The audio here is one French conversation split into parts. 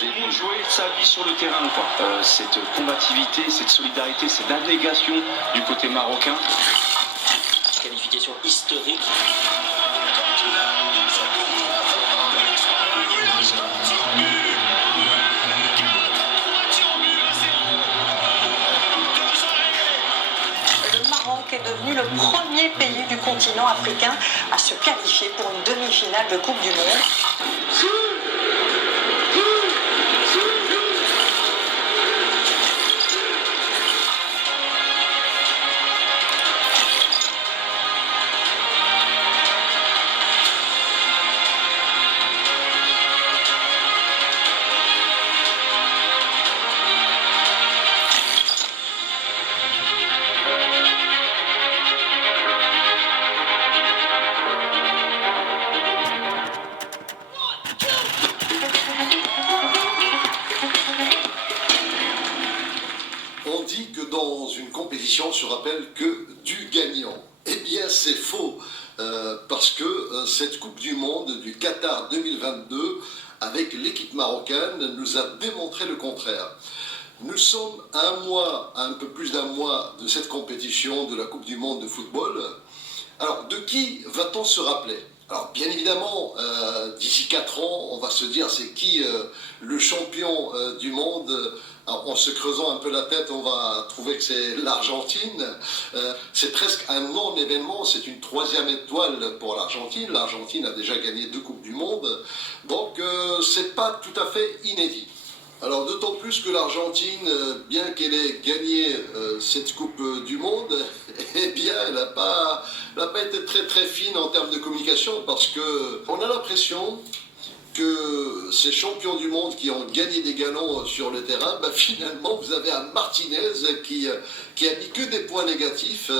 le début. Tout jouer sa vie sur le terrain, quoi. Cette combativité, cette solidarité, cette abnégation du côté marocain. Qualification historique. Le Maroc est devenu le premier pays du continent africain à se qualifier pour une demi-finale de Coupe du Monde. On dit que dans une compétition, on se rappelle que du gagnant. Eh bien, c'est faux, parce que cette Coupe du Monde du Qatar 2022, avec l'équipe marocaine, nous a démontré le contraire. Nous sommes à un peu plus d'un mois de cette compétition de la Coupe du Monde de football. Alors, de qui va-t-on se rappeler ? Alors, bien évidemment, d'ici 4 ans, on va se dire c'est qui le champion du monde. Alors, en se creusant un peu la tête, on va trouver que c'est l'Argentine. C'est presque un non-événement, c'est une 3e étoile pour l'Argentine. L'Argentine a déjà gagné 2 Coupes du Monde, donc c'est pas tout à fait inédit. Alors d'autant plus que l'Argentine, bien qu'elle ait gagné cette Coupe du Monde, eh bien elle n'a pas été très très fine en termes de communication, parce qu'on a l'impression que ces champions du monde qui ont gagné des galons sur le terrain, finalement vous avez un Martinez qui a mis que des points négatifs,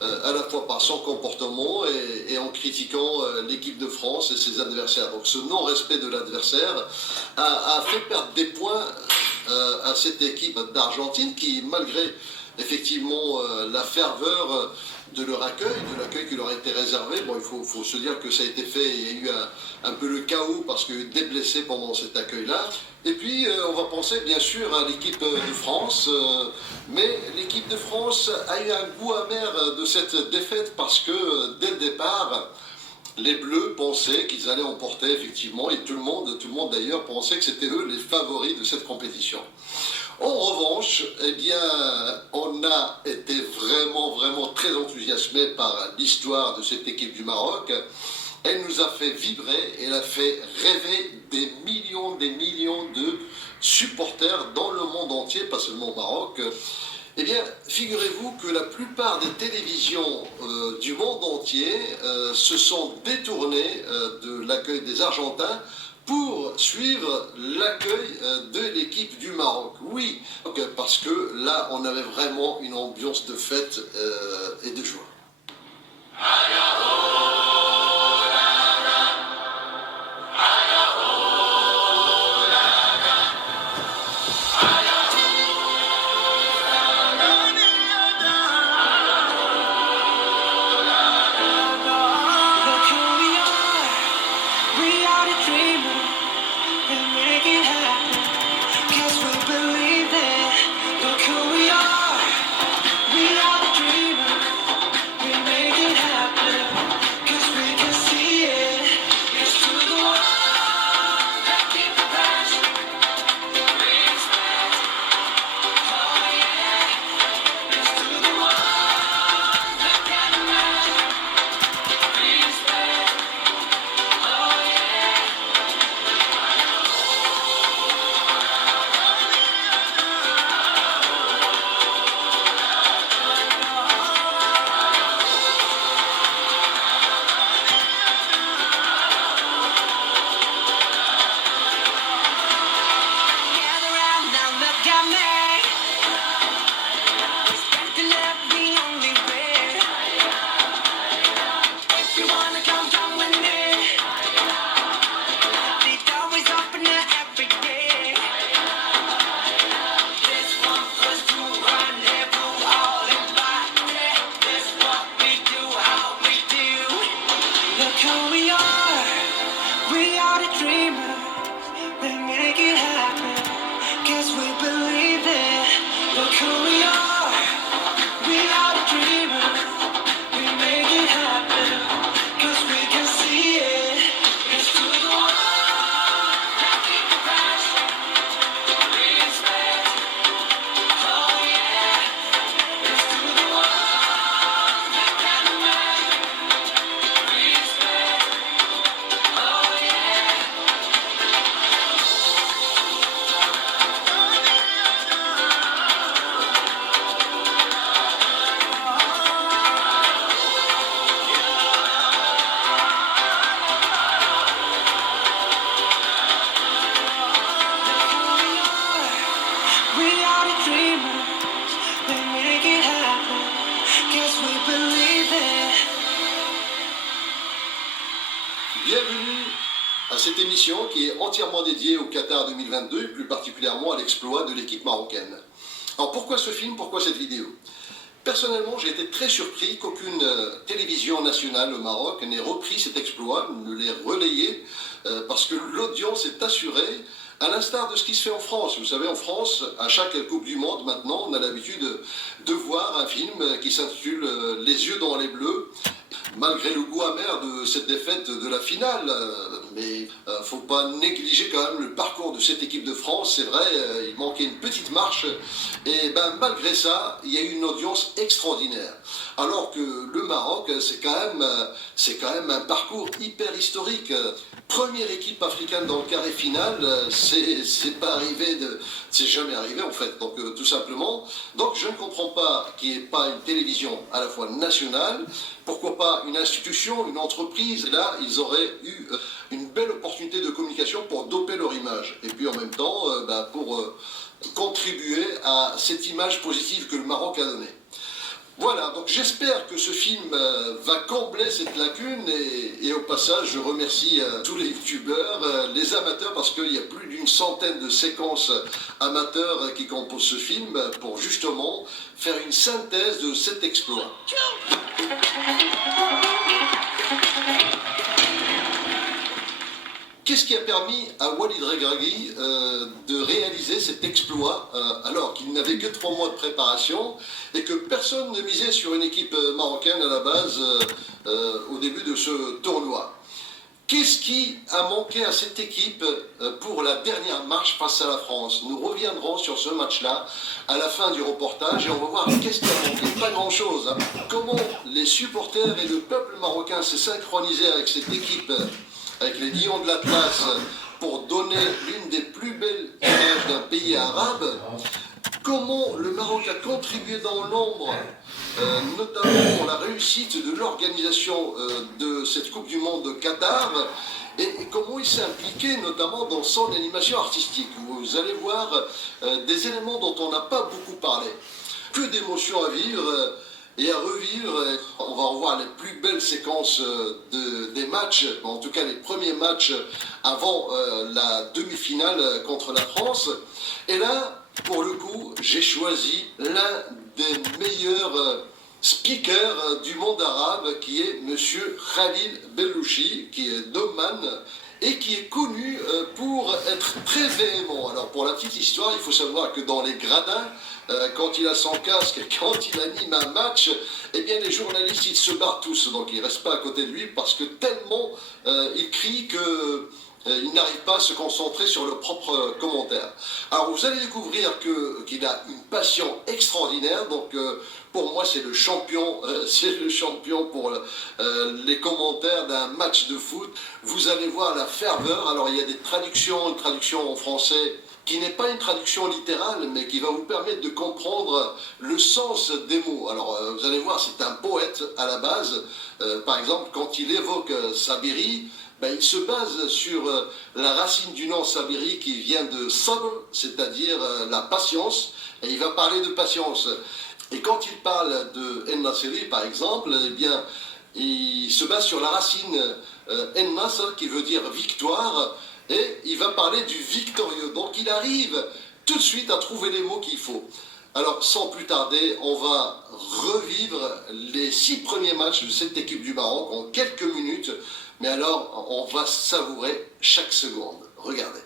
à la fois par son comportement et en critiquant l'équipe de France et ses adversaires. Donc ce non-respect de l'adversaire a fait perdre des points à cette équipe d'Argentine qui, malgré effectivement la ferveur de leur accueil, de l'accueil qui leur a été réservé. Bon, il faut se dire que ça a été fait, il y a eu un peu le chaos parce qu'il y a eu des blessés pendant cet accueil-là. Et puis, on va penser bien sûr à l'équipe de France, mais l'équipe de France a eu un goût amer de cette défaite parce que dès le départ, les Bleus pensaient qu'ils allaient emporter effectivement, et tout le monde d'ailleurs pensait que c'était eux les favoris de cette compétition. En revanche, eh bien, on a été vraiment très enthousiasmé par l'histoire de cette équipe du Maroc. Elle nous a fait vibrer, elle a fait rêver des millions de supporters dans le monde entier, pas seulement au Maroc. Eh bien, figurez-vous que la plupart des télévisions du monde entier se sont détournées de l'accueil des Argentins pour suivre l'accueil de l'équipe du Maroc. Oui, parce que là, on avait vraiment une ambiance de fête et de joie. Bienvenue à cette émission qui est entièrement dédiée au Qatar 2022 et plus particulièrement à l'exploit de l'équipe marocaine. Alors pourquoi ce film, pourquoi cette vidéo? Personnellement, j'ai été très surpris qu'aucune télévision nationale au Maroc n'ait repris cet exploit, ne l'ait relayé, parce que l'audience est assurée, à l'instar de ce qui se fait en France. Vous savez, en France, à chaque Coupe du Monde, maintenant, on a l'habitude de voir un film qui s'intitule « Les yeux dans les bleus ». Malgré le goût amer de cette défaite de la finale, mais faut pas négliger quand même le parcours de cette équipe de France. C'est vrai, il manquait une petite marche, et malgré ça, il y a eu une audience extraordinaire. Alors que le Maroc, c'est quand même un parcours hyper historique. Première équipe africaine dans le carré final, c'est pas arrivé, c'est jamais arrivé en fait. Donc tout simplement, donc je ne comprends pas qu'il n'y ait pas une télévision à la fois nationale. Pourquoi pas une institution, une entreprise? Et là, ils auraient eu une belle opportunité de communication pour doper leur image. Et puis en même temps, pour contribuer à cette image positive que le Maroc a donnée. Voilà, donc j'espère que ce film va combler cette lacune et au passage je remercie tous les youtubeurs, les amateurs, parce qu'il y a plus d'une centaine de séquences amateurs qui composent ce film pour justement faire une synthèse de cet exploit. Qu'est-ce qui a permis à Walid Regragui de réaliser cet exploit alors qu'il n'avait que 3 mois de préparation et que personne ne misait sur une équipe marocaine à la base au début de ce tournoi? Qu'est-ce qui a manqué à cette équipe pour la dernière marche face à la France? Nous reviendrons sur ce match-là à la fin du reportage et on va voir qu'est-ce qui a manqué. Pas grand-chose, hein. Comment les supporters et le peuple marocain s'est synchronisé avec cette équipe, avec les lions de l'Atlas, pour donner l'une des plus belles images d'un pays arabe. Comment le Maroc a contribué dans l'ombre, notamment pour la réussite de l'organisation de cette Coupe du Monde de Qatar, et comment il s'est impliqué notamment dans son animation artistique. Vous allez voir des éléments dont on n'a pas beaucoup parlé. Que d'émotions à vivre et à revivre. On va revoir les plus belles séquences des matchs, en tout cas les premiers matchs avant la demi-finale contre la France. Et là, pour le coup, j'ai choisi l'un des meilleurs speakers du monde arabe, qui est Monsieur Khalil Bellouchi, qui est d'Oman et qui est connu pour être très véhément. Alors pour la petite histoire, il faut savoir que dans les gradins, quand il a son casque et quand il anime un match, eh bien les journalistes ils se barrent tous, donc ils ne restent pas à côté de lui parce que tellement il crie que il n'arrive pas à se concentrer sur leurs propres commentaires. Alors vous allez découvrir qu'il a une passion extraordinaire, donc pour moi c'est le champion pour les commentaires d'un match de foot. Vous allez voir la ferveur. Alors il y a une traduction en français qui n'est pas une traduction littérale, mais qui va vous permettre de comprendre le sens des mots. Alors vous allez voir, c'est un poète à la base. Par exemple, quand il évoque Sabiri, il se base sur la racine du nom Sabiri qui vient de sabr, c'est-à-dire la patience, et il va parler de patience. Et quand il parle de En-Nasri, par exemple, eh bien, il se base sur la racine En-Nasr, qui veut dire victoire, et il va parler du victorieux. Donc il arrive tout de suite à trouver les mots qu'il faut. Alors sans plus tarder, on va revivre les 6 premiers matchs de cette équipe du Maroc en quelques minutes. Mais alors, on va savourer chaque seconde. Regardez.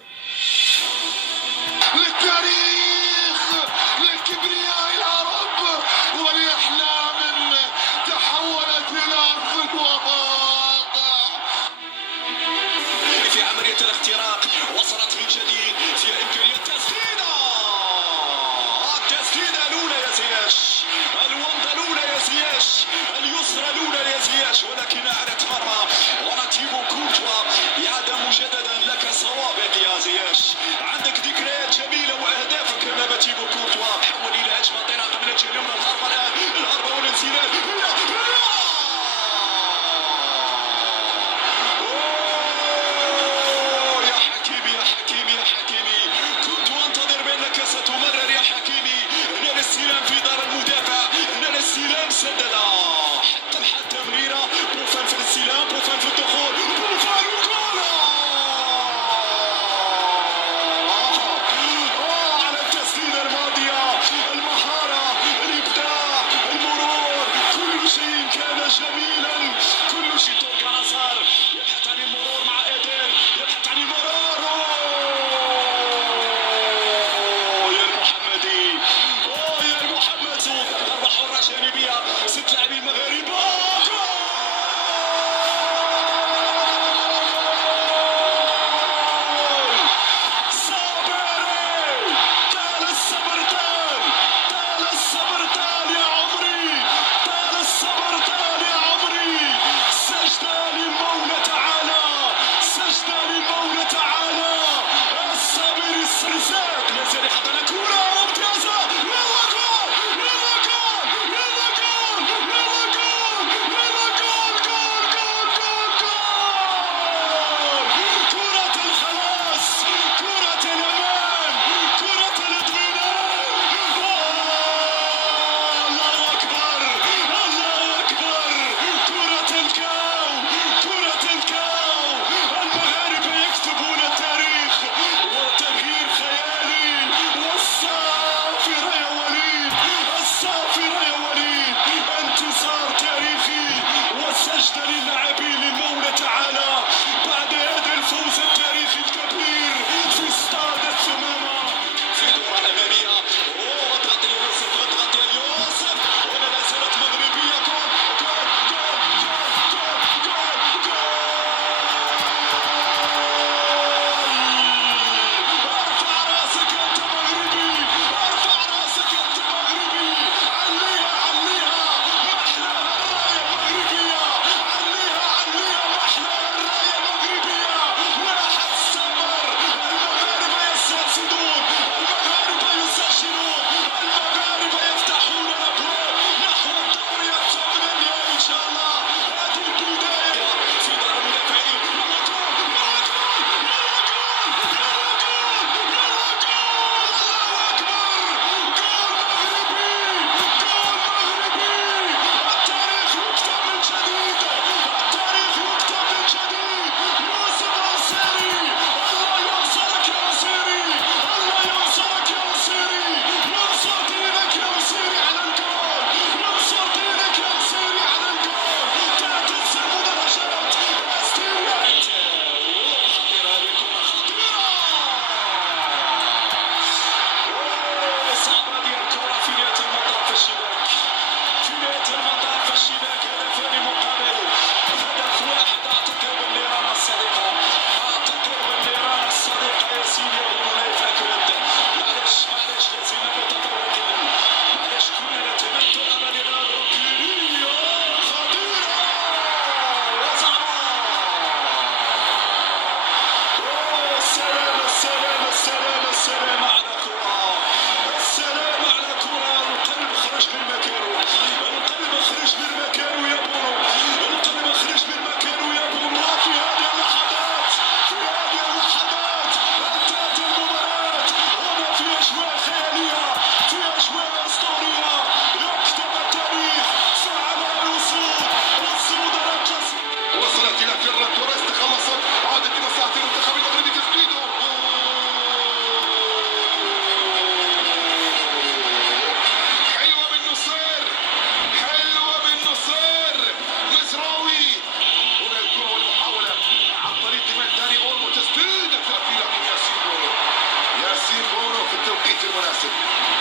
المناسب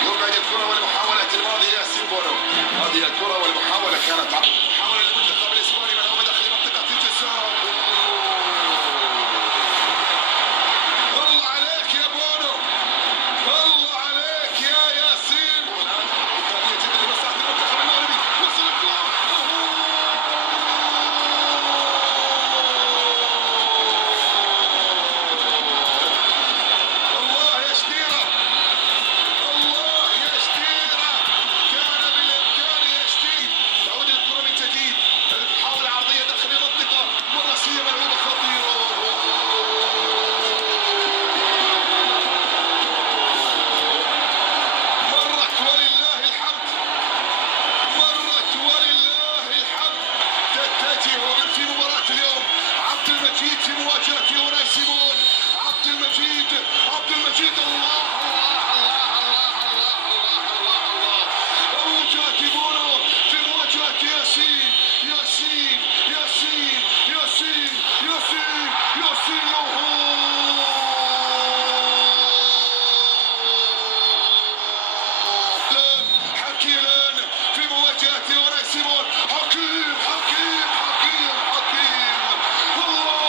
يبعد الكرة والمحاولة الماضية ياسين بونو. هذه الكرة والمحاولة كانت محاولة للمنتخب الإسباني من هو داخل منطقة الجزاء. الله عليك يا بونو، الله عليك يا ياسين. والآن إمكانية جدا لمصلحة المنتخب المغربي. وصل الكرة. الله يا شتيرة، الله يا شتيرة، كان بالإمكان يا شتير. تعود الكرة من جديد، المحاولة عرضية داخل المنطقة، ورأسية ملعوبة خطيرة. مرت ولله الحمد، مرت ولله الحمد. تتجه في مباراة اليوم عبد المجيد في مواجهة أوناي سيمون. عبد المجيد، عبد المجيد، الله الله الله الله الله الله الله. مواجهة بونو في مواجهة ياسين، ياسين ياسين ياسين ياسين ياسين. حكيم في مواجهة أوناي سيمون. حكيم حكيم حكيم حكيم. الله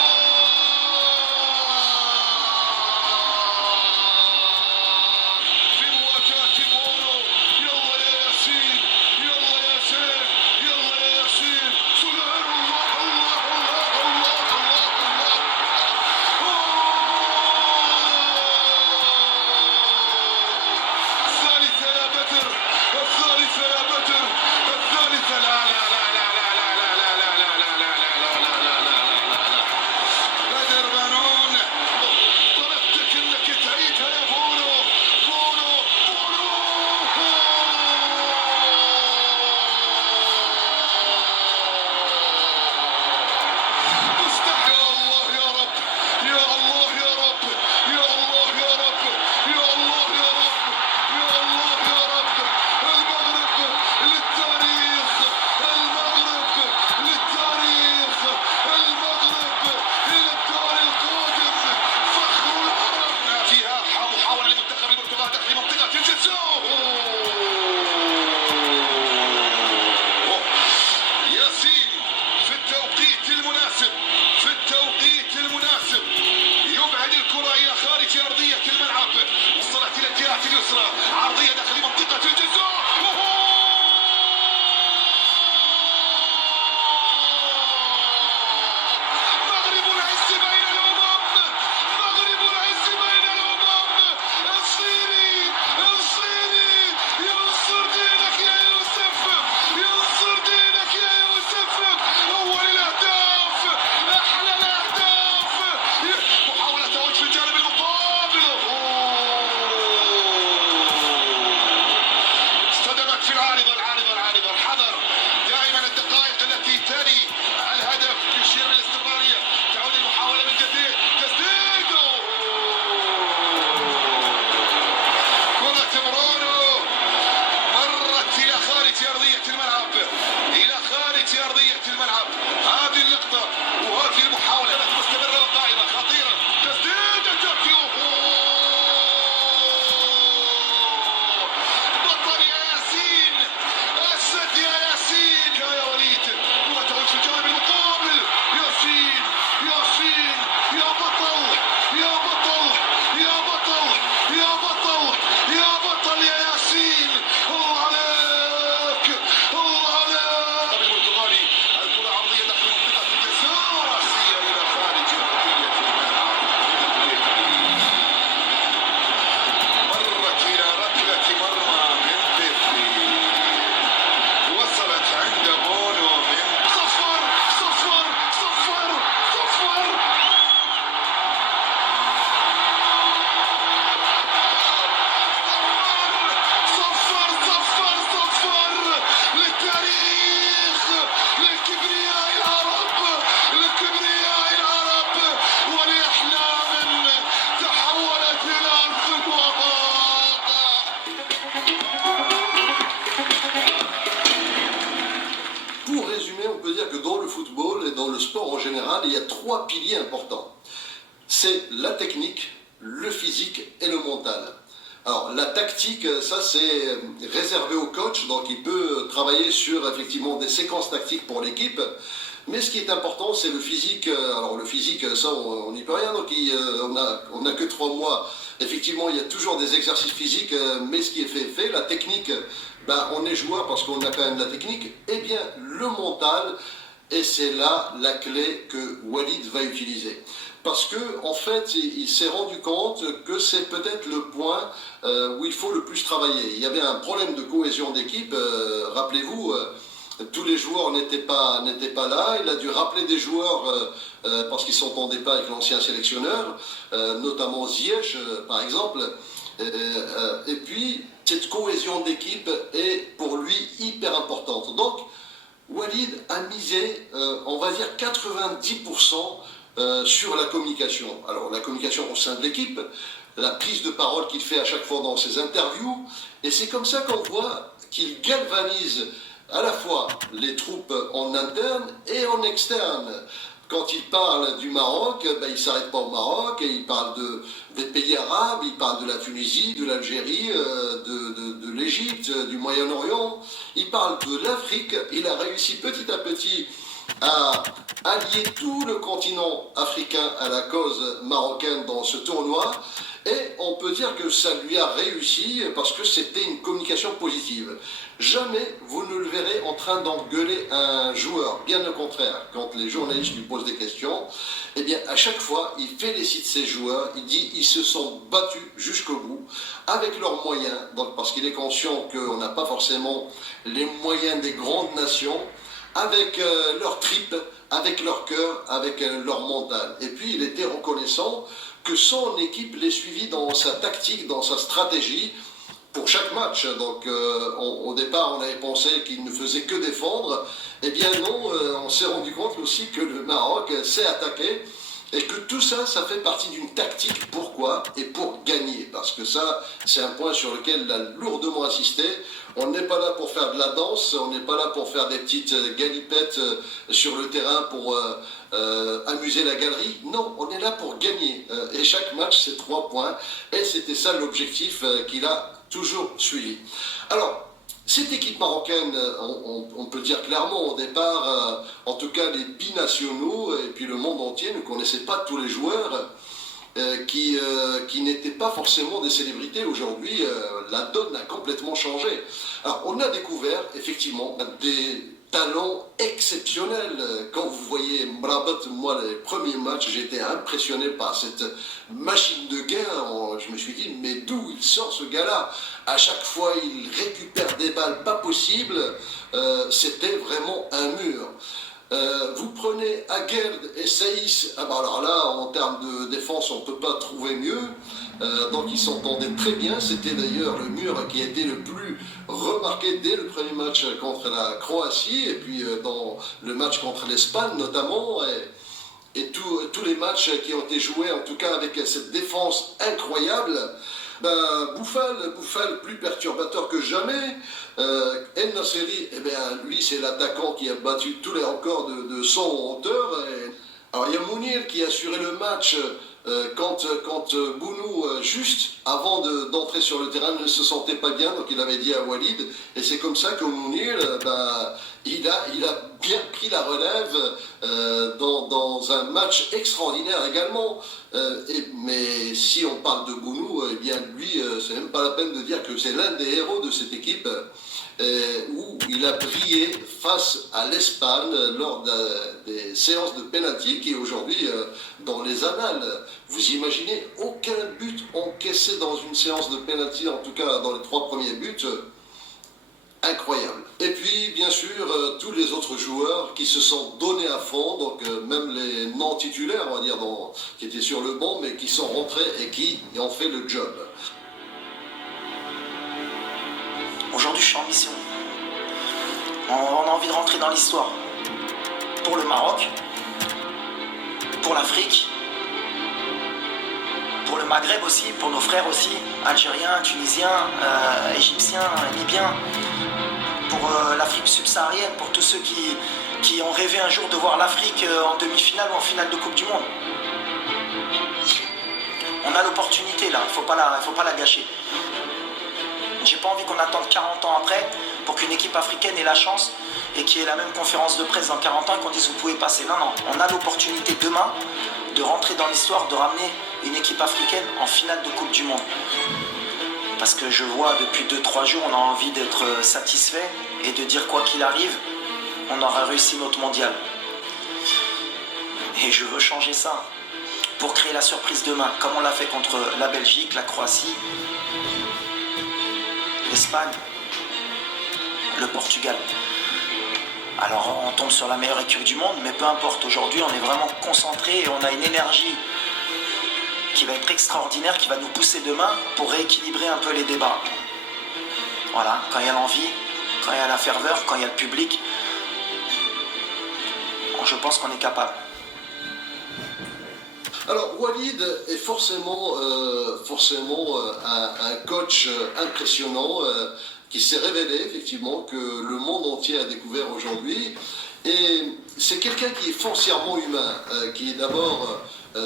في مواجهة بونو. يلا يا ياسين، يلا يا زين، يلا يا ياسين. سلام الله الله الله الله الله الله. الثالثة يا بدر، الثالثة يا بدر، الثالثة. لا لا لا لا لا لا لا لا لا لا لا لا لا لا لا لا. بدر بنون، طلبتك انك تعيدها يا بونو. بونو بونو. مستحيل. يا الله يا رب، يا الله يا رب، يا الله يا رب، يا الله يا رب، يا الله يا رب. المغرب للتاريخ، المغرب للتاريخ، المغرب إلى الدار القادم. فخر العرب. فيها محاولة لمنتخب البرتغال داخل منطقة الجزاء. ياسين في التوقيت المناسب، في التوقيت المناسب يبعد الكرة إلى خارج أرضية الملعب. وصلت إلى الجهة اليسرى، عرضية داخل منطقة الجزاء. مغرب العز بين الأمم، مغرب العز بين الأمم. الصيني، الصيني ينصر دينك يا يوسف، ينصر دينك يا يوسف. أول الأهداف، أحلى الأهداف. محاولة تعود في الجانب المقابل. اصطدمت في العارضة، العارضة العارضة. الحذر دائما الدقائق التي تلي الهدف يشير بالاستمرارية. تعود المحاولة من جديد، تسديد. كرة برونو مرت إلى خارج أرضية الملعب، إلى خارج أرضية الملعب. هذه اللقطة وهذه المحاولة مستمرة وقائمة خطيرة. تسديد تاكيو. بطل يا ياسين، أسد يا ياسين. يا وليد، كرة تعود في الجانب المقابل. ياسين، ياسين، يا بطل، يا بطل، يا بطل، يا بطل، يا بطل يا ياسين. الله عليك، الله عليك. البرتغالي، الكرة عرضية داخل منطقة الجزاء، رأسية إلى خارج أرضية الملعب. مرت إلى ركلة مرمى من بيبي، وصلت عند بونو من صفر صفر صفر صفر. صفر صفر صفر للتاريخ، لكبرياء العرب، لكبرياء العرب، ولأحلام تحولت إلى أنفق وواقع. Pour résumer, on peut dire que dans le football et dans le sport en général, il y a trois piliers importants. C'est la technique, le physique et le mental. Alors la tactique, ça c'est réservé au coach, donc il peut travailler sur effectivement des séquences tactiques pour l'équipe. Mais ce qui est important, c'est le physique. Alors le physique, ça on n'y peut rien, donc on n'a que 3 mois. Effectivement, il y a toujours des exercices physiques, mais ce qui est fait. La technique, ben, on est joueur parce qu'on a quand même la technique. Eh bien, le mental, et c'est là la clé que Walid va utiliser. Parce que en fait, il s'est rendu compte que c'est peut-être le point où il faut le plus travailler. Il y avait un problème de cohésion d'équipe, rappelez-vous, tous les joueurs n'étaient pas là. Il a dû rappeler des joueurs parce qu'ils ne s'entendaient pas avec l'ancien sélectionneur, notamment Ziyech par exemple. Et puis, cette cohésion d'équipe est pour lui hyper importante. Donc, Walid a misé, on va dire 90% sur la communication. Alors la communication au sein de l'équipe, la prise de parole qu'il fait à chaque fois dans ses interviews, et c'est comme ça qu'on voit qu'il galvanise à la fois les troupes en interne et en externe. Quand il parle du Maroc, ben, il ne s'arrête pas au Maroc, et il parle des pays arabes, il parle de la Tunisie, de l'Algérie, de l'Égypte, du Moyen-Orient, il parle de l'Afrique. Il a réussi petit à petit à allier tout le continent africain à la cause marocaine dans ce tournoi, et on peut dire que ça lui a réussi parce que c'était une communication positive. Jamais vous ne le verrez en train d'engueuler un joueur, bien au contraire. Quand les journalistes lui posent des questions, eh bien à chaque fois il félicite ses joueurs, il dit ils se sont battus jusqu'au bout avec leurs moyens, donc parce qu'il est conscient qu'on n'a pas forcément les moyens des grandes nations, avec leur tripes, avec leur cœur, avec leur mental. Et puis il était reconnaissant que son équipe l'ait suivi dans sa tactique, dans sa stratégie pour chaque match. Donc au départ on avait pensé qu'il ne faisait que défendre. Eh bien non, on s'est rendu compte aussi que le Maroc s'est attaqué, et que tout ça, ça fait partie d'une tactique. Pourquoi? Et pour gagner. Parce que ça, c'est un point sur lequel il a lourdement insisté. On n'est pas là pour faire de la danse, on n'est pas là pour faire des petites galipettes sur le terrain pour amuser la galerie. Non, on est là pour gagner. Et chaque match, c'est 3 points. Et c'était ça l'objectif qu'il a toujours suivi. Alors, cette équipe marocaine, on peut dire clairement au départ, en tout cas les binationaux et puis le monde entier ne connaissaient pas tous les joueurs qui n'étaient pas forcément des célébrités. Aujourd'hui, la donne a complètement changé. Alors on a découvert effectivement des talents exceptionnels. Quand vous voyez Mrabat, moi les premiers matchs, j'étais impressionné par cette machine de gain. Je me suis dit, mais d'où il sort ce gars-là? À chaque fois, il récupère des balles pas possibles. C'était vraiment un mur. Vous prenez Aguerd et Saïs, ah bah alors là, en termes de défense, on ne peut pas trouver mieux. Donc ils s'entendaient très bien. C'était d'ailleurs le mur qui a été le plus remarqué dès le premier match contre la Croatie, et puis dans le match contre l'Espagne notamment, et tous les matchs qui ont été joués, en tout cas avec cette défense incroyable. Bouffal plus perturbateur que jamais. El Nasseri, eh bien, lui c'est l'attaquant qui a battu tous les records de son en hauteur. Alors il y a Mounir qui a assuré le match quand Bounou, juste avant d'entrer sur le terrain, ne se sentait pas bien, donc il avait dit à Walid, et c'est comme ça que Mounir, il a bien pris la relève dans un match extraordinaire également. Mais si on parle de Bounou, eh bien lui, c'est même pas la peine de dire que c'est l'un des héros de cette équipe, où il a brillé face à l'Espagne lors des séances de pénalty qui aujourd'hui, dans les annales, vous imaginez aucun but encaissé dans une séance de pénalty, en tout cas dans les 3 premiers buts. Incroyable. Et puis, bien sûr, tous les autres joueurs qui se sont donnés à fond, donc même les non-titulaires, on va dire, qui étaient sur le banc, mais qui sont rentrés et qui ont fait le job. Aujourd'hui, je suis en mission. On a envie de rentrer dans l'histoire. Pour le Maroc, pour l'Afrique, pour le Maghreb aussi, pour nos frères aussi, Algériens, Tunisiens, Égyptiens, Libyens, pour l'Afrique subsaharienne, pour tous ceux qui ont rêvé un jour de voir l'Afrique en demi-finale ou en finale de Coupe du Monde. On a l'opportunité là, il faut pas la gâcher. J'ai pas envie qu'on attende 40 ans après pour qu'une équipe africaine ait la chance et qu'il y ait la même conférence de presse dans 40 ans et qu'on dise vous pouvez passer. Non, on a l'opportunité demain de rentrer dans l'histoire, de ramener une équipe africaine en finale de Coupe du Monde. Parce que je vois depuis 2-3 jours, on a envie d'être satisfait et de dire quoi qu'il arrive, on aura réussi notre mondial. Et je veux changer ça pour créer la surprise demain, comme on l'a fait contre la Belgique, la Croatie, l'Espagne, le Portugal. Alors on tombe sur la meilleure équipe du monde, mais peu importe, aujourd'hui on est vraiment concentré et on a une énergie qui va être extraordinaire, qui va nous pousser demain pour rééquilibrer un peu les débats. Voilà, quand il y a l'envie, quand il y a la ferveur, quand il y a le public, je pense qu'on est capable. Alors Walid est forcément un coach impressionnant qui s'est révélé effectivement que le monde entier a découvert aujourd'hui. Et c'est quelqu'un qui est foncièrement humain, qui est d'abord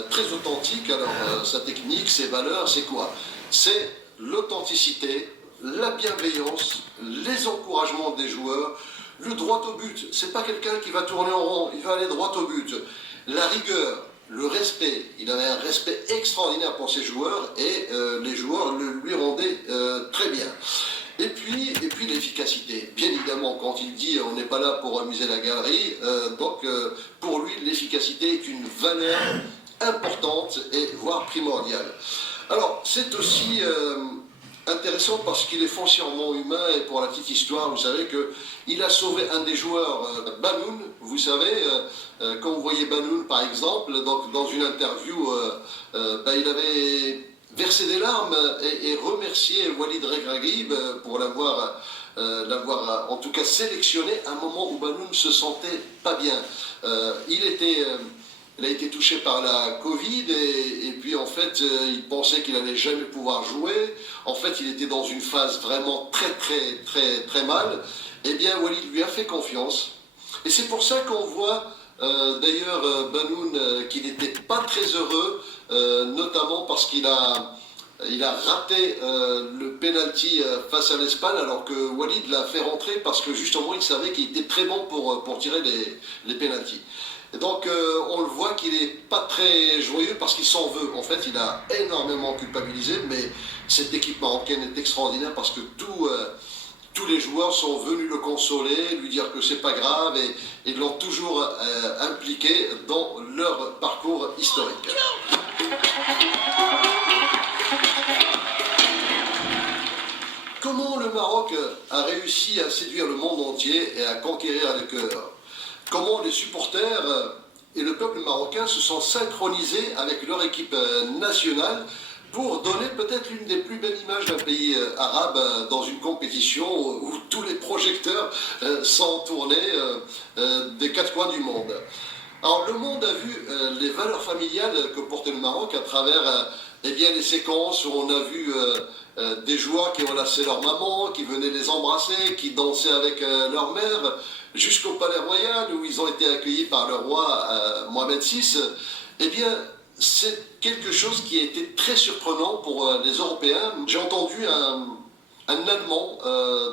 très authentique. Alors sa technique, ses valeurs, c'est quoi? C'est l'authenticité, la bienveillance, les encouragements des joueurs, le droit au but. C'est pas quelqu'un qui va tourner en rond, il va aller droit au but. La rigueur, le respect, il avait un respect extraordinaire pour ses joueurs et les joueurs le lui rendaient très bien. Et puis l'efficacité. Bien évidemment, quand il dit on n'est pas là pour amuser la galerie, donc pour lui l'efficacité est une valeur importante et voire primordiale. Alors c'est aussi intéressant parce qu'il est foncièrement humain et pour la petite histoire, vous savez qu'il a sauvé un des joueurs, Banoun, vous savez, quand vous voyez Banoun par exemple, donc, dans une interview, il avait versé des larmes et remercié Walid Regragui pour l'avoir en tout cas sélectionné à un moment où Banoun se sentait pas bien. Il a été touché par la Covid et puis en fait il pensait qu'il n'allait jamais pouvoir jouer. En fait il était dans une phase vraiment très mal. Eh bien Walid lui a fait confiance. Et c'est pour ça qu'on voit d'ailleurs Banoun qui n'était pas très heureux, notamment parce qu'il a raté le penalty face à l'Espagne alors que Walid l'a fait rentrer parce que justement il savait qu'il était très bon pour tirer les penaltys. Et donc on le voit qu'il n'est pas très joyeux parce qu'il s'en veut. En fait, il a énormément culpabilisé, mais cette équipe marocaine est extraordinaire parce que tous les joueurs sont venus le consoler, lui dire que c'est pas grave et l'ont toujours impliqué dans leur parcours historique. Comment le Maroc a réussi à séduire le monde entier et à conquérir les cœurs? Comment les supporters et le peuple marocain se sont synchronisés avec leur équipe nationale pour donner peut-être l'une des plus belles images d'un pays arabe dans une compétition où tous les projecteurs sont tournés des quatre coins du monde. Alors le monde a vu les valeurs familiales que portait le Maroc à travers les séquences où on a vu des joueurs qui enlaçaient leur maman, qui venaient les embrasser, qui dansaient avec leur mère, jusqu'au Palais Royal où ils ont été accueillis par le roi Mohamed VI. Eh bien, c'est quelque chose qui a été très surprenant pour les Européens. J'ai entendu un Allemand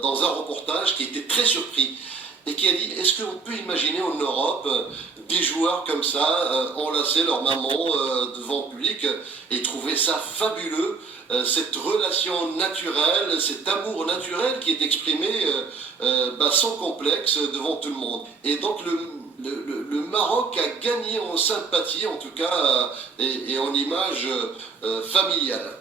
dans un reportage qui était très surpris et qui a dit « Est-ce qu'on peut imaginer en Europe des joueurs comme ça enlacer leur maman devant le public ?» Et trouver ça fabuleux, cette relation naturelle, cet amour naturel qui est exprimé sans complexe devant tout le monde. Et donc le Maroc a gagné en sympathie, en tout cas, et en image familiale.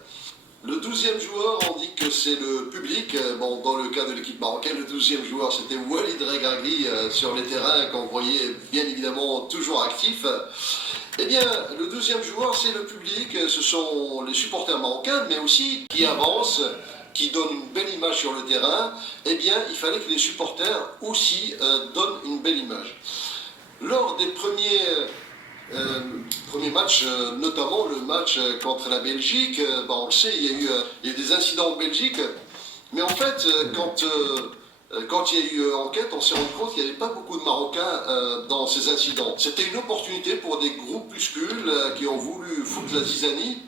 Le 12e joueur, on dit que c'est le public. Bon, dans le cas de l'équipe marocaine, le 12e joueur, c'était Walid Regragui sur les terrains, qu'on voyait bien évidemment toujours actif. Eh bien, le 12e joueur, c'est le public, ce sont les supporters marocains, mais aussi qui avancent, qui donnent une belle image sur le terrain. Eh bien, il fallait que les supporters aussi donnent une belle image. Lors des premiers matchs, notamment le match contre la Belgique, on le sait, il y a eu des incidents en Belgique, mais en fait, quand il y a eu enquête, on s'est rendu compte qu'il n'y avait pas beaucoup de Marocains dans ces incidents. C'était une opportunité pour des groupuscules qui ont voulu foutre la zizanie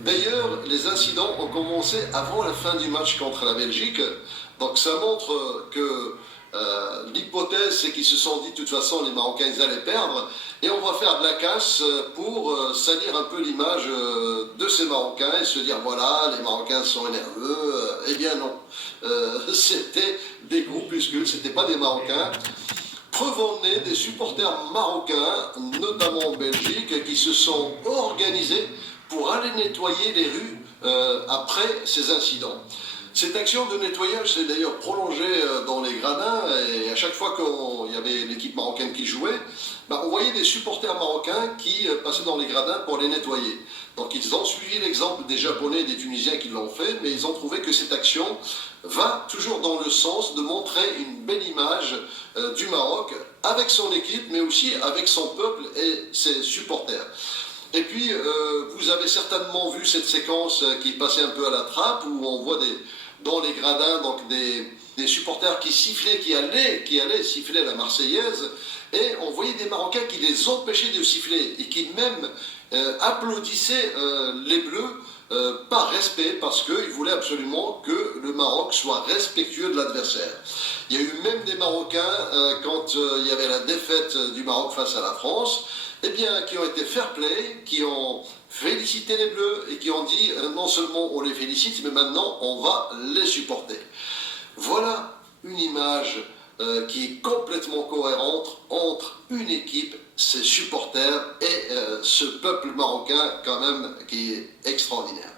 D'ailleurs, les incidents ont commencé avant la fin du match contre la Belgique, donc ça montre que l'hypothèse, c'est qu'ils se sont dit de toute façon les Marocains ils allaient perdre et on va faire de la casse pour salir un peu l'image de ces Marocains et se dire voilà, les Marocains sont nerveux. Eh bien non, c'était des groupuscules, c'était pas des Marocains. Preuve en est des supporters marocains, notamment en Belgique, qui se sont organisés pour aller nettoyer les rues après ces incidents. Cette action de nettoyage s'est d'ailleurs prolongée dans les gradins et à chaque fois qu'il y avait l'équipe marocaine qui jouait, on voyait des supporters marocains qui passaient dans les gradins pour les nettoyer. Donc ils ont suivi l'exemple des Japonais et des Tunisiens qui l'ont fait, mais ils ont trouvé que cette action va toujours dans le sens de montrer une belle image du Maroc avec son équipe, mais aussi avec son peuple et ses supporters. Et puis, vous avez certainement vu cette séquence qui passait un peu à la trappe, où on voit dans les gradins donc des supporters qui sifflaient, qui allaient siffler la Marseillaise, et on voyait des Marocains qui les empêchaient de siffler, et qui même applaudissaient les Bleus par respect, parce qu'ils voulaient absolument que le Maroc soit respectueux de l'adversaire. Il y a eu même des Marocains, quand il y avait la défaite du Maroc face à la France, eh bien, qui ont été fair play, qui ont félicité les Bleus et qui ont dit non seulement on les félicite, mais maintenant on va les supporter. Voilà une image qui est complètement cohérente entre une équipe, ses supporters et ce peuple marocain quand même qui est extraordinaire.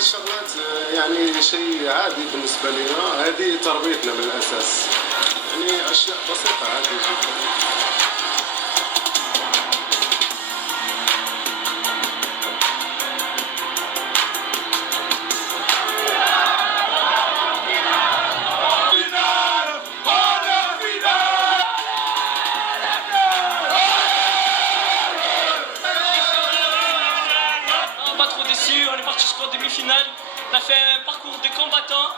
الشغلات يعني شيء عادي بالنسبة لنا، هذه تربيتنا من الأساس، يعني أشياء بسيطة عادي جدا. On est parti jusqu'en demi-finale, on a fait un parcours de combattants,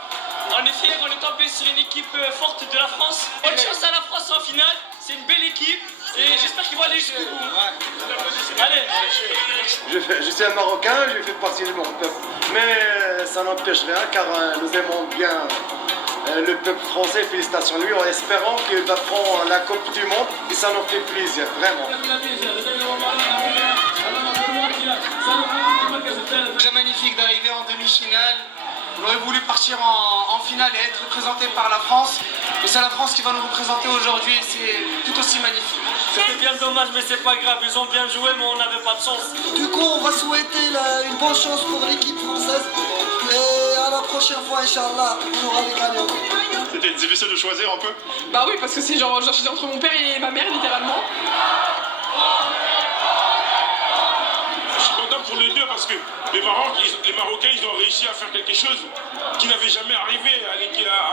on est fiers, on est tombé sur une équipe forte de la France. Bonne chance à la France en finale, c'est une belle équipe et j'espère qu'ils vont aller jusqu'au bout. Allez. Je suis un Marocain, je fais partie de mon peuple, mais ça n'empêche rien car nous aimons bien le peuple français. Félicitations à lui en espérant qu'il va prendre la Coupe du Monde et ça nous fait plaisir, vraiment. C'est magnifique d'arriver en demi-finale. On aurait voulu partir en finale et être représenté par la France. Et c'est la France qui va nous représenter aujourd'hui et c'est tout aussi magnifique. C'était bien dommage mais c'est pas grave, ils ont bien joué mais on n'avait pas de chance. Du coup on va souhaiter une bonne chance pour l'équipe française et à la prochaine fois Inch'Allah on aura les gagnants. C'était difficile de choisir un peu? Bah oui parce que c'est genre j'ai entre mon père et ma mère littéralement. Pour les deux parce que les Marocains ils ont réussi à faire quelque chose qui n'avait jamais arrivé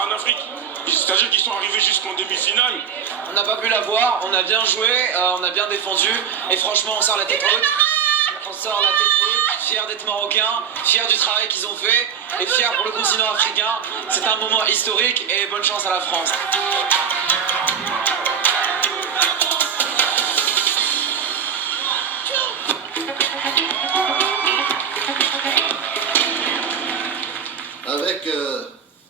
en Afrique. C'est-à-dire qu'ils sont arrivés jusqu'en demi-finale. On n'a pas pu la voir, on a bien joué, on a bien défendu et franchement on sort la tête haute. On sort la tête haute, fiers d'être marocains, fiers du travail qu'ils ont fait et fiers pour le continent africain. C'est un moment historique et bonne chance à la France. Avec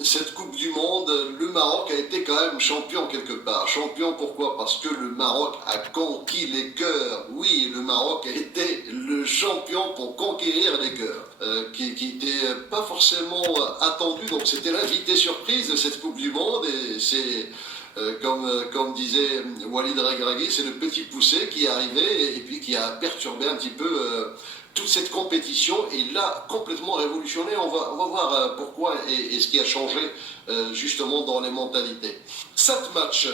cette Coupe du Monde, le Maroc a été quand même champion quelque part. Champion pourquoi? Parce que le Maroc a conquis les cœurs. Oui, le Maroc a été le champion pour conquérir les cœurs, qui n'était pas forcément attendu. Donc c'était l'invité surprise de cette Coupe du Monde et c'est... Comme disait Walid Regragui, c'est le petit poussé qui est arrivé et puis qui a perturbé un petit peu toute cette compétition, il l'a complètement révolutionné. On va voir pourquoi et ce qui a changé justement dans les mentalités. 7 matchs,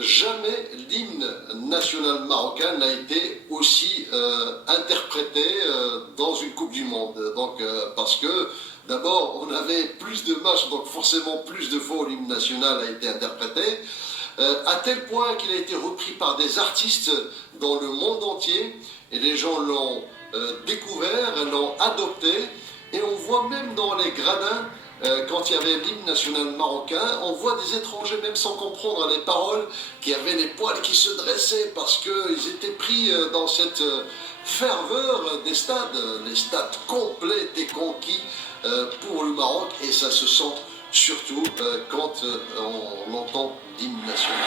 jamais l'hymne national marocain n'a été aussi interprété dans une Coupe du Monde. Donc, parce que d'abord, on avait plus de matchs, donc forcément plus de fois où l'hymne national a été interprété. À tel point qu'il a été repris par des artistes dans le monde entier, et les gens l'ont découvert, l'ont adopté, et on voit même dans les gradins, quand il y avait l'hymne national marocain, on voit des étrangers, même sans comprendre les paroles, qui avaient les poils qui se dressaient parce qu'ils étaient pris dans cette ferveur des stades. Les stades complets étaient conquis pour le Maroc, et ça se sent surtout quand on entend l'hymne national.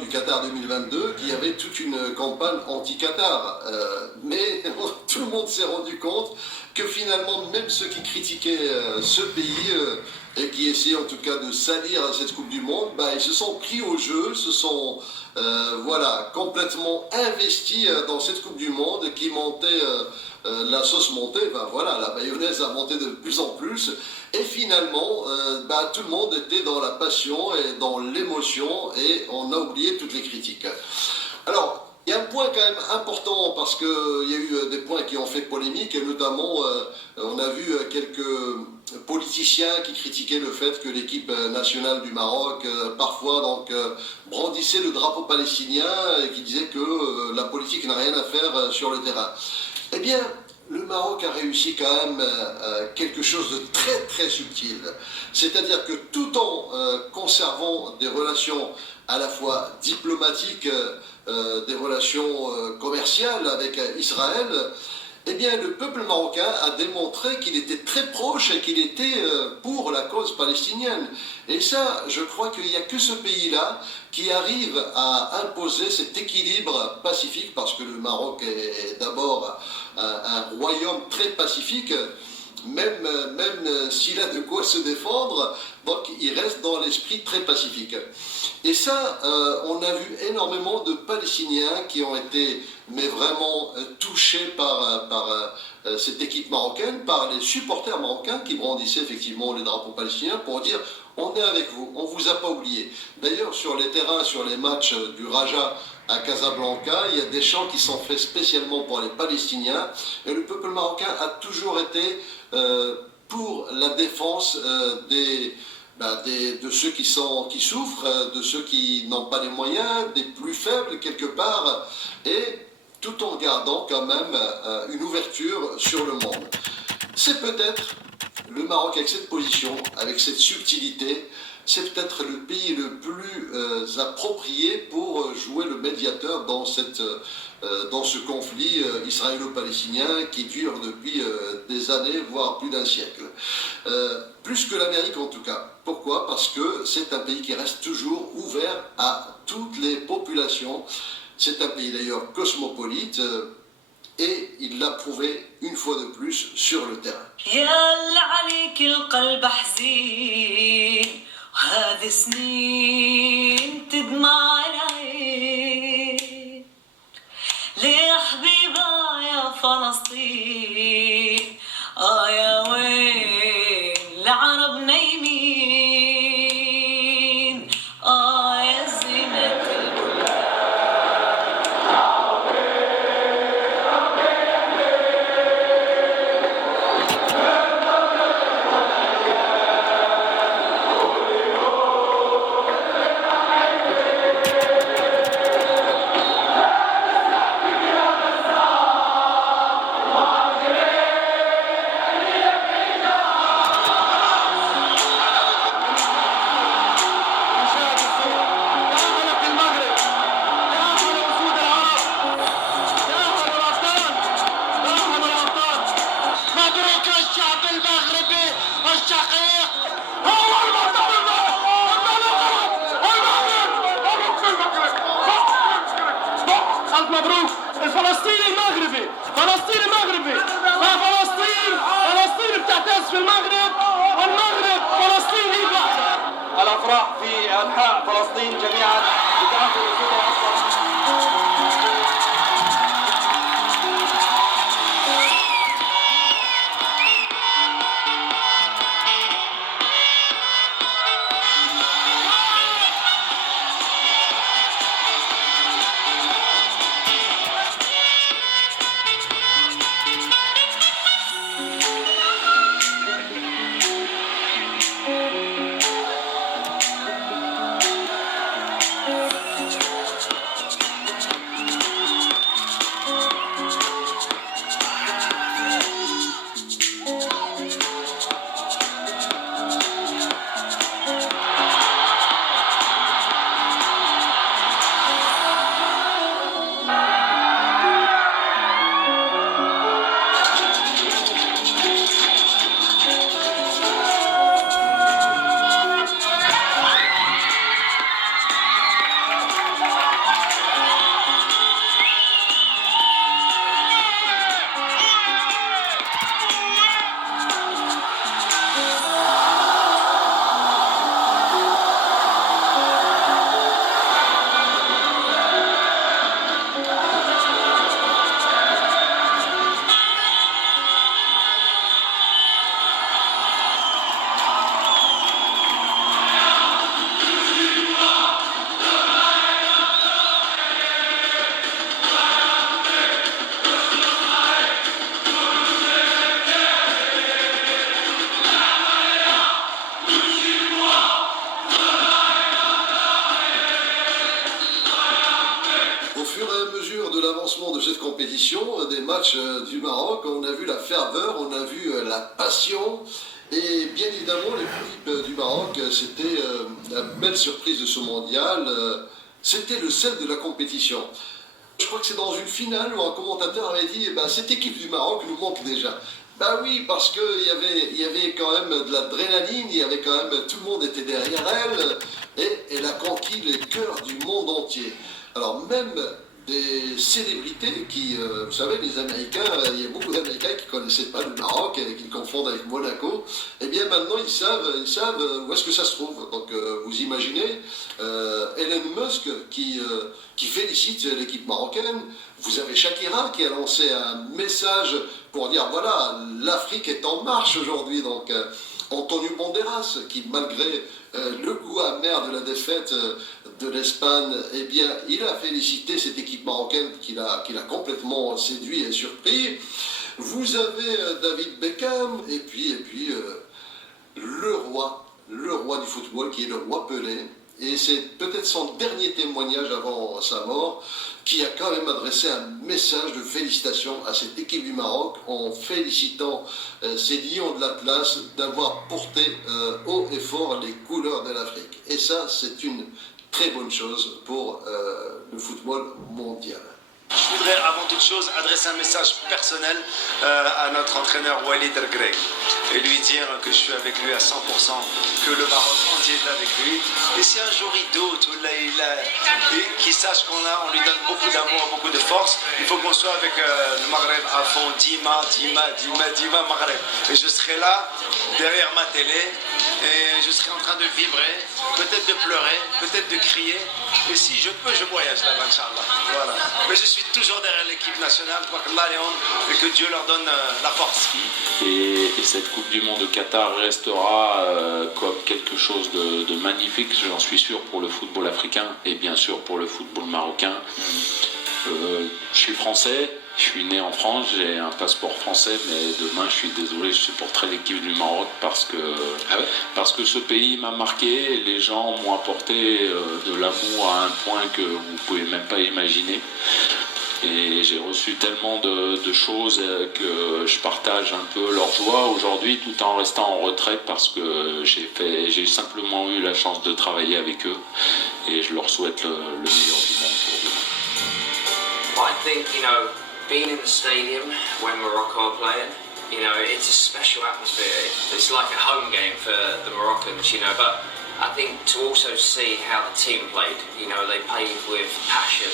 Du Qatar 2022, qu'il y avait toute une campagne anti-Qatar. Mais tout le monde s'est rendu compte que finalement, même ceux qui critiquaient ce pays et qui essayaient en tout cas de salir cette Coupe du Monde, ils se sont pris au jeu, se sont complètement investis dans cette Coupe du Monde qui montait, la sauce montait, la mayonnaise a monté de plus en plus. Et finalement, tout le monde était dans la passion et dans l'émotion, et on a oublié toutes les critiques. Alors, il y a un point quand même important, parce qu'il y a eu des points qui ont fait polémique, et notamment, on a vu quelques politiciens qui critiquaient le fait que l'équipe nationale du Maroc, parfois, brandissait le drapeau palestinien, et qui disait que la politique n'a rien à faire sur le terrain. Eh bien, le Maroc a réussi quand même quelque chose de très très subtil. C'est-à-dire que tout en conservant des relations à la fois diplomatiques, des relations commerciales avec Israël, eh bien le peuple marocain a démontré qu'il était très proche et qu'il était pour la cause palestinienne. Et ça, je crois qu'il n'y a que ce pays-là qui arrive à imposer cet équilibre pacifique, parce que le Maroc est d'abord un royaume très pacifique, même s'il a de quoi se défendre, donc il reste dans l'esprit très pacifique. Et ça, on a vu énormément de Palestiniens qui ont été vraiment touchés par cette équipe marocaine, par les supporters marocains qui brandissaient effectivement les drapeaux palestiniens pour dire « on est avec vous, on ne vous a pas oublié ». D'ailleurs, sur les terrains, sur les matchs du Raja à Casablanca, il y a des chants qui sont faits spécialement pour les Palestiniens, et le peuple marocain a toujours été pour la défense de ceux qui souffrent, de ceux qui n'ont pas les moyens, des plus faibles quelque part, et tout en gardant quand même une ouverture sur le monde. C'est peut-être le Maroc avec cette position, avec cette subtilité, c'est peut-être le pays le plus approprié pour jouer le médiateur dans ce conflit israélo-palestinien qui dure depuis des années, voire plus d'un siècle. Plus que l'Amérique en tout cas. Pourquoi? Parce que c'est un pays qui reste toujours ouvert à toutes les populations. C'est un pays d'ailleurs cosmopolite. et il l'a prouvé une fois de plus sur le terrain. يلا عليك القلب حزين وهذه سنين تدمع العين ليه يا حبيبة يا فلسطين يا وين العرب نايمين يا زينة مبروك الفلسطيني المغربي فلسطيني مغربي فلسطين بتعتز في المغرب والمغرب فلسطين ليك وحدها. الافراح في انحاء فلسطين جميعا بدعم الاسود الاصفر. De cette compétition, des matchs du Maroc, on a vu la ferveur, on a vu la passion et bien évidemment l'équipe du Maroc, c'était la belle surprise de ce mondial, c'était le sel de la compétition. Je crois que c'est dans une finale où un commentateur avait dit cette équipe du Maroc nous manque déjà. Bah oui, parce qu'il y avait quand même de l'adrénaline, il y avait quand même, tout le monde était derrière elle et elle a conquis les cœurs du monde entier. Alors même des célébrités qui, vous savez, les Américains, il y a beaucoup d'Américains qui ne connaissaient pas le Maroc et qui le confondent avec Monaco. Eh bien maintenant ils savent où est-ce que ça se trouve. Donc vous imaginez Elon Musk qui félicite l'équipe marocaine. Vous avez Shakira qui a lancé un message pour dire voilà, l'Afrique est en marche aujourd'hui. Donc Antonio Banderas qui, malgré le goût amer de la défaite de l'Espagne, eh bien, il a félicité cette équipe marocaine qu'il a complètement séduit et surpris. Vous avez David Beckham et puis le roi du football qui est le roi Pelé. Et c'est peut-être son dernier témoignage avant sa mort qui a quand même adressé un message de félicitations à cette équipe du Maroc en félicitant ces lions de l'Atlas d'avoir porté haut et fort les couleurs de l'Afrique. Et ça, c'est une très bonne chose pour le football mondial. Je voudrais avant toute chose adresser un message personnel à notre entraîneur Walid El-Greg et lui dire que je suis avec lui à 100%, que le Maroc entier est avec lui. Et si un jour il doute, qu'il sache on lui donne beaucoup d'amour, beaucoup de force, il faut qu'on soit avec le Maghreb à fond, Dima, Maghreb. Et je serai là, derrière ma télé, et je serai en train de vibrer, peut-être de pleurer, peut-être de crier. Et si je peux, je voyage là-bas, Inch'Allah. Voilà. Mais je suis toujours derrière l'équipe nationale, et que Dieu leur donne la force. Et cette Coupe du Monde de Qatar restera comme quelque chose de magnifique, j'en suis sûr, pour le football africain et bien sûr pour le football marocain. Je suis français, je suis né en France, j'ai un passeport français, mais demain, je suis désolé, je supporterai l'équipe du Maroc parce que ce pays m'a marqué, les gens m'ont apporté de l'amour à un point que vous ne pouvez même pas imaginer. Et j'ai reçu tellement de choses que je partage un peu leur joie aujourd'hui, tout en restant en retraite parce que j'ai simplement eu la chance de travailler avec eux et je leur souhaite le meilleur du monde pour demain. I think, being in the stadium when Morocco are playing, it's a special atmosphere. It's like a home game for the Moroccans, but I think to also see how the team played, they played with passion,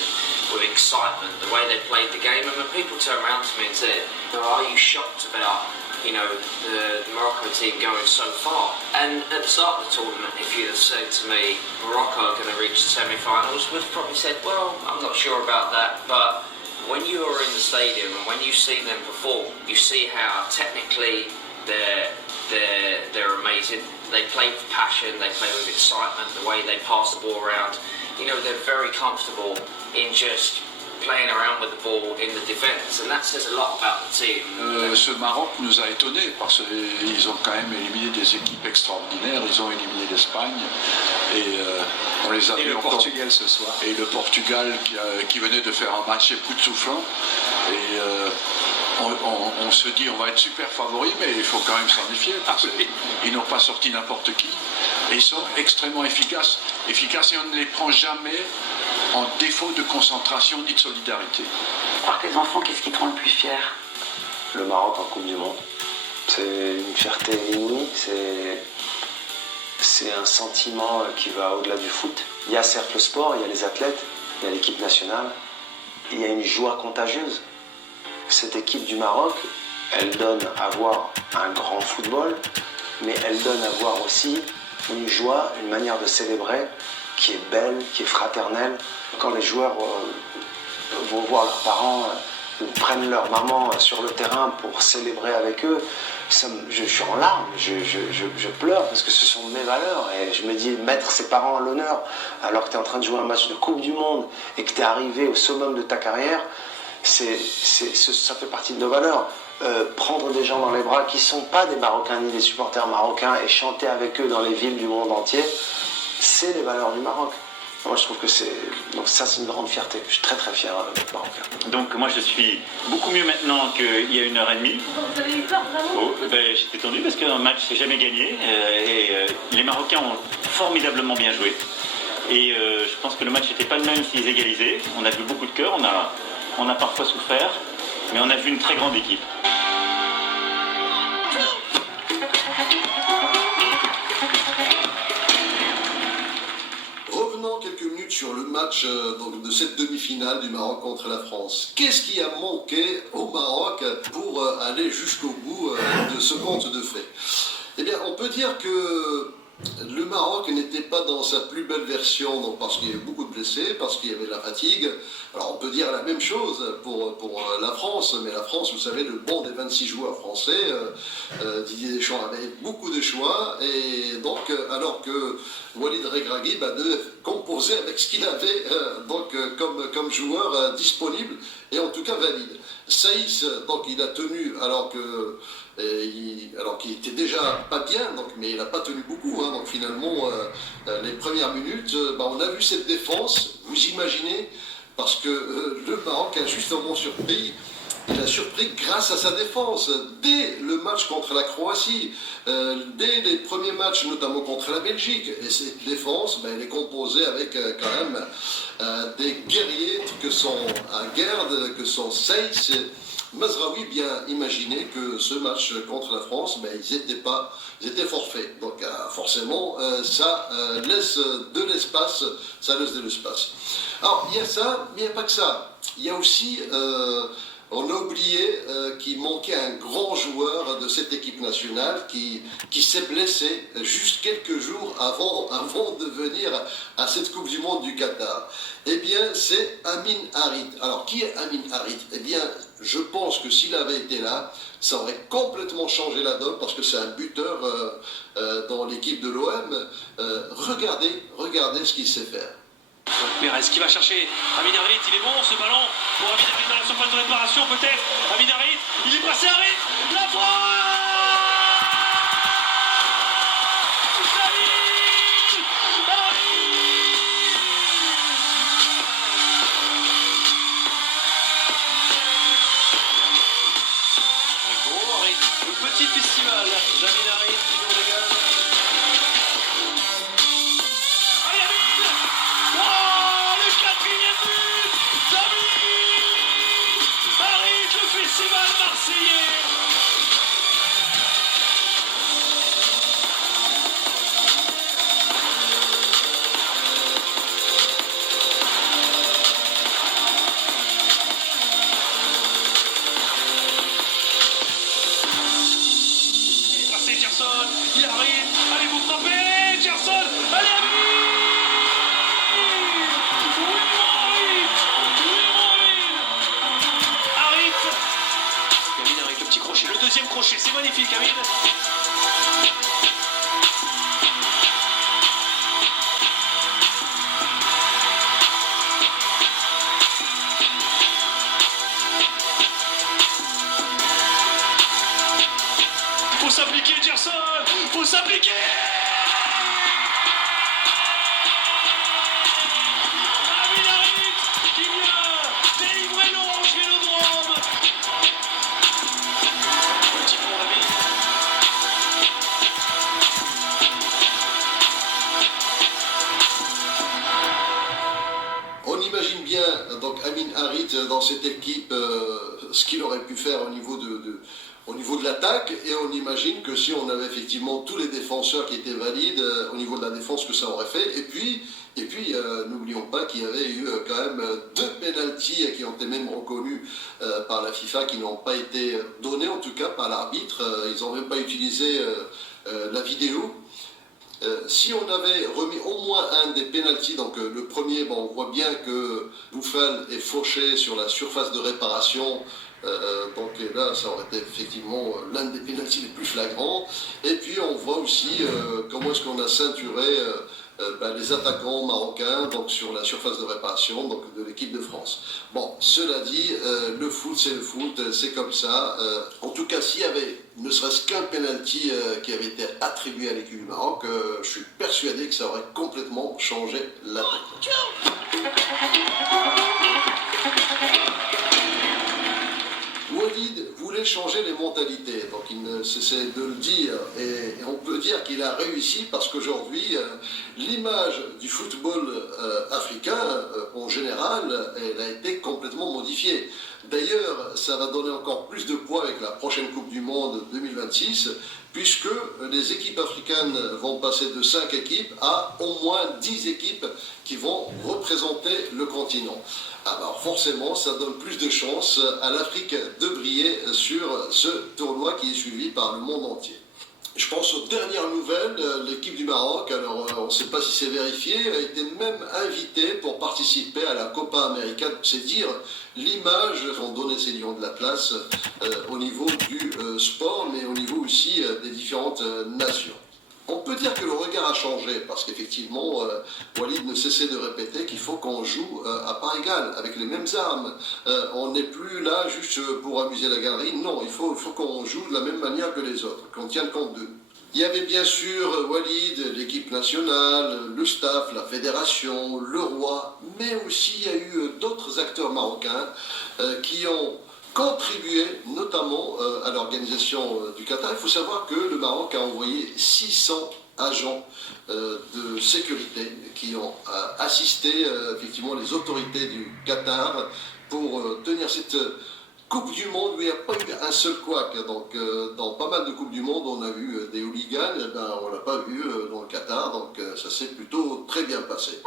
with excitement, the way they played the game. And when people turn around to me and say, are you shocked about, the Morocco team going so far? And at the start of the tournament, if you'd have said to me, Morocco are going to reach the semi-finals, we'd have probably said, well, I'm not sure about that. But when you are in the stadium and when you see them perform, you see how technically they're amazing. They play with passion, they play with excitement, the way they pass the ball around. They're very comfortable in just playing around with the ball in the defense, and that says a lot about the team. Ce Maroc nous a étonnés parce qu'ils ont quand même éliminé des équipes extraordinaires. Ils ont éliminé l'Espagne et on les a vus encore. Portugal ce soir. Et le Portugal qui venait de faire un match époustouflant. Et on se dit on va être super favoris, mais il faut quand même s'en méfier parce qu'ils n'ont pas sorti n'importe qui. Et ils sont extrêmement efficaces et on ne les prend jamais en défaut de concentration ni de solidarité. Par tes enfants, qu'est-ce qui te rend le plus fier? Le Maroc en Coupe du Monde. C'est une fierté inouïe, c'est un sentiment qui va au-delà du foot. Il y a certes le sport, il y a les athlètes, il y a l'équipe nationale, il y a une joie contagieuse. Cette équipe du Maroc, elle donne à voir un grand football, mais elle donne à voir aussi une joie, une manière de célébrer qui est belle, qui est fraternelle. Quand les joueurs vont voir leurs parents, prennent leur maman sur le terrain pour célébrer avec eux, je suis en larmes, je pleure parce que ce sont mes valeurs. Et je me dis, mettre ses parents à l'honneur alors que tu es en train de jouer un match de Coupe du Monde et que tu es arrivé au summum de ta carrière, ça fait partie de nos valeurs. Prendre des gens dans les bras qui ne sont pas des Marocains ni des supporters marocains et chanter avec eux dans les villes du monde entier, c'est les valeurs du Maroc. Moi je trouve que c'est une grande fierté. Je suis très très fier d'être marocain. Donc moi je suis beaucoup mieux maintenant qu'il y a 1h30. Vous avez eu peur vraiment? J'étais tendu parce qu'un match c'est jamais gagné et les Marocains ont formidablement bien joué. Et je pense que le match n'était pas le même s'ils égalisaient. On a vu beaucoup de cœur, on a parfois souffert, mais on a vu une très grande équipe. Revenons quelques minutes sur le match de cette demi-finale du Maroc contre la France. Qu'est-ce qui a manqué au Maroc pour aller jusqu'au bout de ce conte de fait? Eh bien, on peut dire que le Maroc n'était pas dans sa plus belle version, donc parce qu'il y avait beaucoup de blessés, parce qu'il y avait de la fatigue. Alors on peut dire la même chose pour la France, mais la France, vous savez, le banc des 26 joueurs français, Didier Deschamps avait beaucoup de choix, et donc alors que Walid Regragui devait composer avec ce qu'il avait comme joueur disponible, et en tout cas valide. Saïs, donc il a tenu alors qu'il était déjà pas bien, mais il n'a pas tenu beaucoup. Donc finalement, les premières minutes, on a vu cette défense, vous imaginez, parce que le Maroc a justement surpris. Il a surpris grâce à sa défense. Dès le match contre la Croatie, dès les premiers matchs, notamment contre la Belgique, et cette défense, elle est composée avec quand même des guerriers que sont Gerd, que sont Seyss, Mazraoui. Bien imaginé que ce match contre la France, ils étaient forfaits. Donc forcément, ça laisse de l'espace. Alors il y a ça, mais il n'y a pas que ça. Il y a aussi, on a oublié qu'il manquait un grand joueur de cette équipe nationale qui s'est blessé juste quelques jours avant de venir à cette Coupe du Monde du Qatar. Eh bien, c'est Amin Harit. Alors, qui est Amin Harit? Eh bien, je pense que s'il avait été là, ça aurait complètement changé la donne parce que c'est un buteur dans l'équipe de l'OM. Regardez ce qu'il sait faire. Pérez qui va chercher Amin Harit, il est bon ce ballon pour Amin Harit dans la surface de réparation peut-être. Amin Harit, il est passé Harit, la frappe. Le petit festival d'Amin Harit qui nous régale. Festival marseillais. Il est passé Gerson, il arrive, allez vous frapper, Gerson, allez le deuxième crochet, c'est magnifique, Amin. Faut s'appliquer, Gerson, faut s'appliquer. Amin Harit qui vient délivrer l'orange Vélodrome. On imagine bien donc Amin Harit dans cette équipe, ce qu'il aurait pu faire au niveau de l'attaque, et on imagine que si on avait effectivement tous les défenseurs qui étaient valides au niveau de la défense, que ça aurait fait. Et puis n'oublions pas qu'il y avait eu quand même 2 pénaltys qui ont été même reconnus par la FIFA, qui n'ont pas été donnés en tout cas par l'arbitre. Ils n'ont même pas utilisé la vidéo. Si on avait remis au moins un des pénaltys, donc le premier, on voit bien que Bouffal est fauché sur la surface de réparation, donc là ça aurait été effectivement l'un des pénaltys les plus flagrants. Et puis on voit aussi comment est-ce qu'on a ceinturé les attaquants marocains donc sur la surface de réparation donc de l'équipe de France. Bon, cela dit, le foot c'est le foot, c'est comme ça. En tout cas, s'il y avait ne serait-ce qu'un penalty qui avait été attribué à l'équipe du Maroc, je suis persuadé que ça aurait complètement changé la donne. Walid voulait changer les mentalités, donc il ne cessait de le dire, et on peut dire qu'il a réussi parce qu'aujourd'hui, l'image du football africain, en général, elle a été complètement modifiée. D'ailleurs, ça va donner encore plus de poids avec la prochaine Coupe du Monde 2026, puisque les équipes africaines vont passer de 5 équipes à au moins 10 équipes qui vont représenter le continent. Alors forcément, ça donne plus de chances à l'Afrique de briller sur ce tournoi qui est suivi par le monde entier. Je pense aux dernières nouvelles, l'équipe du Maroc, alors on ne sait pas si c'est vérifié, a été même invitée pour participer à la Copa América. C'est dire l'image qu'ont donné ces Lions de l'Atlas au niveau du sport, mais au niveau aussi des différentes nations. On peut dire que le regard a changé, parce qu'effectivement, Walid ne cessait de répéter qu'il faut qu'on joue à part égale, avec les mêmes armes. On n'est plus là juste pour amuser la galerie, non, il faut qu'on joue de la même manière que les autres, qu'on tienne compte d'eux. Il y avait bien sûr Walid, l'équipe nationale, le staff, la fédération, le roi, mais aussi il y a eu d'autres acteurs marocains qui ont contribuait notamment à l'organisation du Qatar. Il faut savoir que le Maroc a envoyé 600 agents de sécurité qui ont assisté effectivement les autorités du Qatar pour tenir cette Coupe du Monde où il n'y a pas eu un seul couac. Donc dans pas mal de Coupes du Monde, on a vu des hooligans, eh ben, on ne l'a pas vu dans le Qatar, donc ça s'est plutôt très bien passé.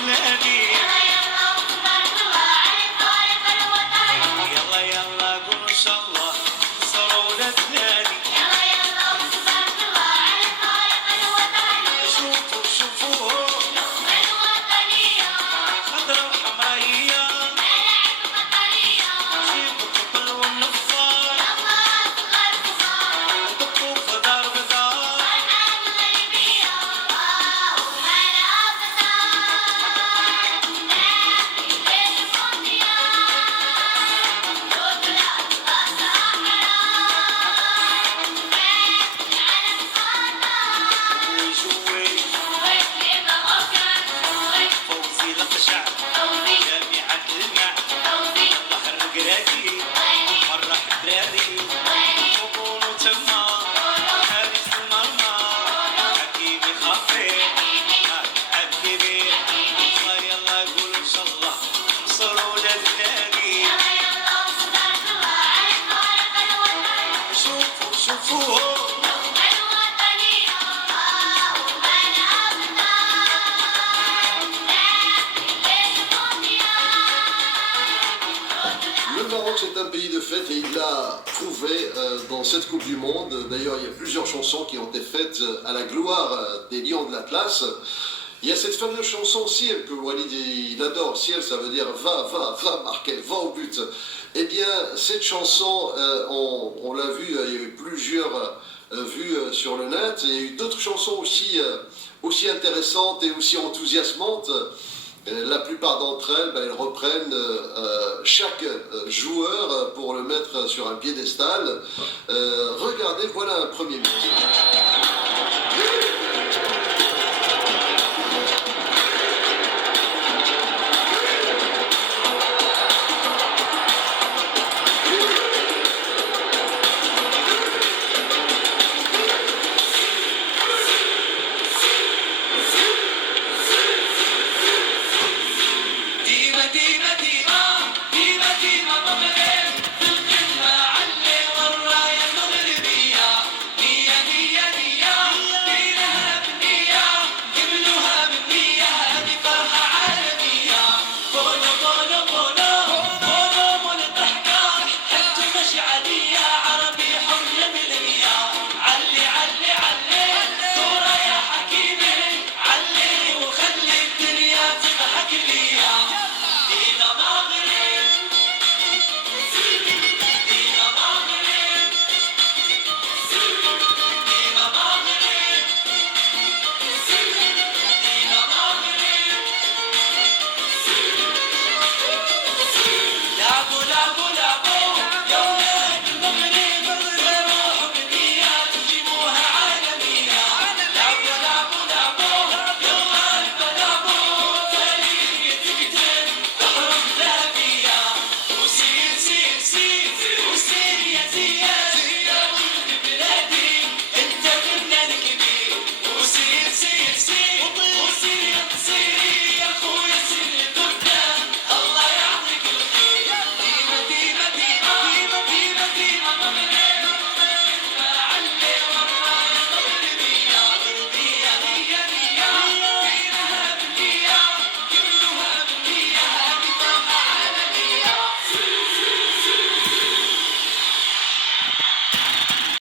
دلاني يلا يلا قول ان شاء الله صاروا دلاني شوفوا شوفوا خضرا وحمراء جيبوا الطبل والنفار دقوا في دار بدار فوزي لقشع جامعة المع بحر القرادي فرح الدراري وكونوا تما حارس المرمى حكيمي خفيف عالكبير يلا قول ان شاء الله صاروا للنادي شوفوا شوفوا Le Maroc, c'est un pays de fête et il l'a prouvé dans cette Coupe du Monde. D'ailleurs, il y a plusieurs chansons qui ont été faites à la gloire des Lions de l'Atlas. Il y a cette fameuse chanson Ciel que Walid il adore. Ciel, ça veut dire va, va, va marquer, va au but. Eh bien, cette chanson, on l'a vu, il y a eu plusieurs vues sur le net. Et il y a eu d'autres chansons aussi intéressantes et aussi enthousiasmantes. La plupart d'entre elles, elles reprennent chaque joueur pour le mettre sur un piédestal. Regardez, voilà un premier mix.